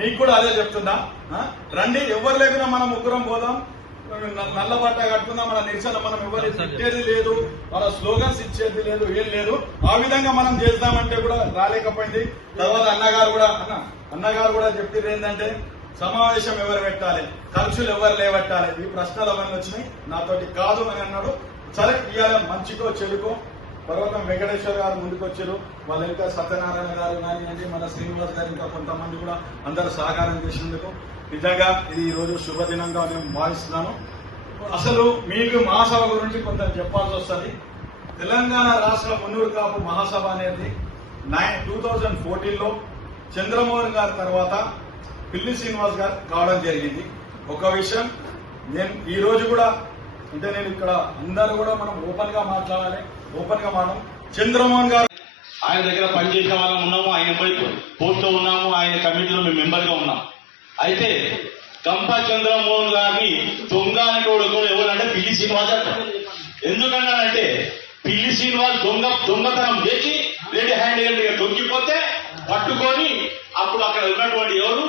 మీకు కూడా అదే చెప్తున్నా. రండి, ఎవరు లేకుండా మనం ముగ్గురం పోదాం, నల్ల బట్ట కట్టుకుందాం. మన నిరసన మనం ఎవరు ఇచ్చేది లేదు, మన స్లోగన్స్ ఇచ్చేది లేదు, ఏం లేదు. ఆ విధంగా మనం చేద్దామంటే కూడా రాలేకపోయింది. తర్వాత అన్నగారు కూడా చెప్పేది ఏంటంటే సమావేశం ఎవరు పెట్టాలి, ఖర్చులు ఎవరు లేవట్టాలి, ఈ ప్రశ్నలు అవన్నీ వచ్చినాయి. నాతోటి కాదు అని అన్నాడు. సరే, ఇవాళ మంచికో చెడుకో పర్వతం వెంకటేశ్వర గారు ముందుకు వచ్చారు. వాళ్ళు ఇంకా సత్యనారాయణ గారు కానివ్వండి, మన శ్రీనివాస్ గారు, ఇంకా కొంతమంది కూడా అందరూ సహకారం చేసినందుకు నిజంగా ఇది ఈ రోజు శుభదినంగా నేను భావిస్తున్నాను. అసలు మీకు మహాసభ గురించి కొంత చెప్పాల్సి వస్తుంది. తెలంగాణ రాష్ట్ర మున్నూరు కాపు మహాసభ అనేది 2014లో చంద్రమోహన్ గారి తర్వాత పిల్లి శ్రీనివాస్ గారు కావడం జరిగింది. ఒక విషయం నేను ఈ రోజు కూడా అంటే నేను ఇక్కడ అందరూ కూడా మనం ఓపెన్ గా మాట్లాడాలి. చంద్రమోహన్ గారు ఆయన దగ్గర పనిచేసే వాళ్ళం ఉన్నాము, ఆయన పోస్ట్ లో ఉన్నాము, ఆయన కమిటీలో మేము మెంబర్ గా ఉన్నాం. అయితే గంప చంద్రమోహన్ గారిని దొంగ అనేటోడు ఎవరంటే పిల్లి శ్రీనివాస్ అంటారు. ఎందుకన్నానంటే పిల్లి శ్రీనివాస్ దొంగతనం చేసి రెడ్ హ్యాండ్ దొంగిపోతే పట్టుకొని అప్పుడు అక్కడ ఉన్నటువంటి ఎవరు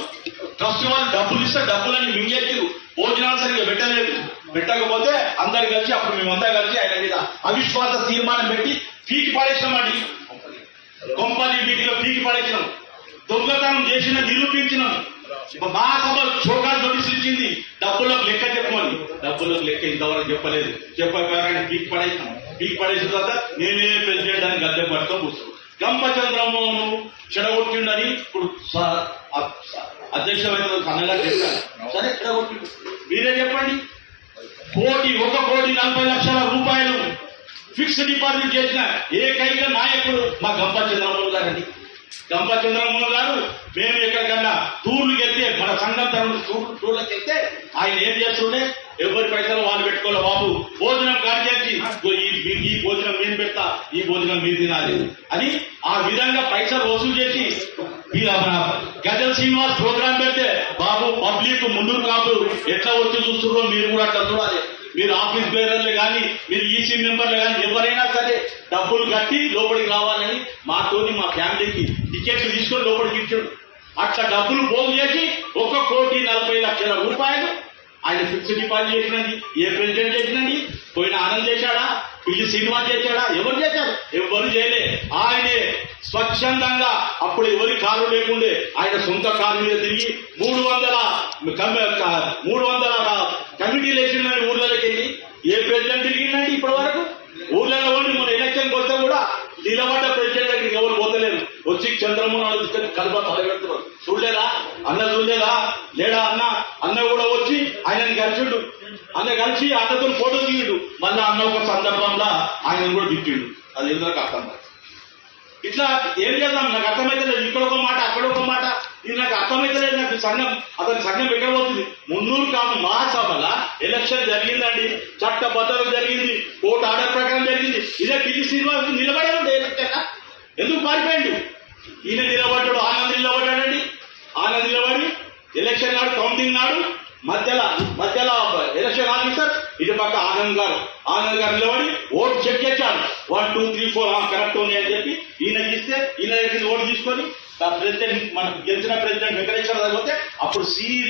ట్రస్ట్ వాళ్ళు డబ్బులు ఇస్తే డబ్బులని మింగేసారు. భోజనాలు సరిగ్గా పెట్టకపోతే అందరు కలిసి అప్పుడు మేమంతా కలిసి ఆయన మీద అవిశ్వాస తీర్మానం పెట్టి పీకి పడేసినామండి. కొంపల్లి వీటిలో పీకి పడేసినాం. దొంగతనం చేసిన నిరూపించినాం. మహాసభ చోకాలు నోటీసులు ఇచ్చింది, డబ్బులకు లెక్క చెప్పమని. డబ్బులకు లెక్క ఇంతవరకు చెప్పలేదు. చెప్పారని పీకి పడేసిన తర్వాత నేనే ప్రెసిడెంట్ అని గద్దె పట్టుకొని కూర్చున్నాను. గంప చంద్రమోహన్ చెడగొట్టిండని ఇప్పుడు అధ్యక్షమైన అన్నగా చెప్పాను. సరే, చెడగొట్టిండు. మీరే చెప్పండి. 1,40,00,000 రూపాయలు ఫిక్స్డ్ డిపాజిట్ చేసిన ఏకైక నాయకుడు మా గంప చంద్రమోహన్ గారండి. గంప చంద్రమోహన్ గారు మేము ఎక్కడికన్నా టూర్లకు వెళ్తే, మన సంఘం తరఫున టూర్లకు వెళ్తే ఆయన ఏం చేస్తుండే, ఎవరి పైసలు వాళ్ళు పెట్టుకోవాలి బాబు, భోజనం కాడిచేసి ఈ భోజనం నేను పెడతా, ఈ భోజనం మీరు తినాలి అని ఆ విధంగా పైసలు వసూలు చేసి గజల్ శ్రీనివాస్ ప్రోగ్రాం పెడితే బాబు పబ్లిక్ ముందుకు కాదు ఎట్లా వచ్చి చూస్తున్నారో మీరు కూడా అట్లా చూడాలి. మీరు ఆఫీస్ బేరర్లు కానీ, మీరు ఈసీ మెంబర్లు కానీ ఎవరైనా సరే డబ్బులు కట్టి లోపలికి రావాలని మాతోని మా ఫ్యామిలీకి టికెట్లు తీసుకొని లోపలికి ఇచ్చాడు. అట్లా డబ్బులు పోగు చేసి 1,40,00,000 రూపాయలు ఆయన ఫిక్స్డ్ డిపాజిట్ చేసినండి. ఏ ప్రెసిడెంట్ చేసినండి? పోయిన ఆనంద్ చేశాడా? పిల్లి శ్రీనివాస్ చేశాడా? ఎవరు చేశారు? ఎవరు చేయలే. ఆయనే స్వచ్ఛందంగా అప్పుడు ఎవరి కారు లేకుండే ఆయన సొంత కారు మీద తిరిగి 300 కమిటీలు వేసిందని ఊర్లలోకి వెళ్ళి ఏ ప్రెసిడెంట్ తిరిగిందండి ఇప్పటి వరకు? ఊర్లలో ఉండి మన ఎలక్షన్కి వస్తే కూడా నిలబడ్డ ప్రెసిడెంట్ దగ్గరికి ఎవరు పోతలేరు. వచ్చి చంద్రమోహన్ కలప తలబెడుతున్నారు. చూడలేదా అన్న? చూడలేదా? లేడా అన్న కూడా వచ్చి ఆయనని కలిసిండు. అన్న కలిసి అన్నతో ఫోటో దిగిండు. మళ్ళా అన్న ఒక సందర్భంలో ఆయన కూడా తిట్టిండు. అది ఎందుకు అర్థం. ఇట్లా ఏం చేద్దాం? నాకు అర్థమైతే లేదు. ఇక్కడ ఒక మాట, అక్కడ ఒక మాట. ఇది నాకు అర్థమైతే లేదు. నాకు అతని సంఘం ఎక్కడబోతుంది. మున్నూరు కాపు మహాసభల ఎలక్షన్ జరిగిందండి. చట్టబద్ధత జరిగింది. కోర్టు ఆర్డర్ ప్రకారం జరిగింది. ఇదే పిల్లి శ్రీనివాస్ నిలబడే ఉండే ఎలక్షన్. ఎందుకు పారిపోయాడు? ఈయన నిలబడ్డాడు, ఆనంద్ నిలబడ్డాడండి. ఆనంద్ నిలబడి ఎలక్షన్ నాడు, కౌంటింగ్ నాడు మధ్యలో ఎలక్షన్ ఆఫీసర్ ఇటు పక్క ఆనంద్ గారు నిలబడి ఓటు చెక్ చేశాడు. 1, 2, 3, 4 కరెక్ట్ ఉంది అని చెప్పి ఈయన ఇస్తే ఈయన ఓటు తీసుకొని ప్రెసిడెంట్, మనకు గెలిచిన ప్రెసిడెంట్ వెంకటేశ్వర పోతే అప్పుడు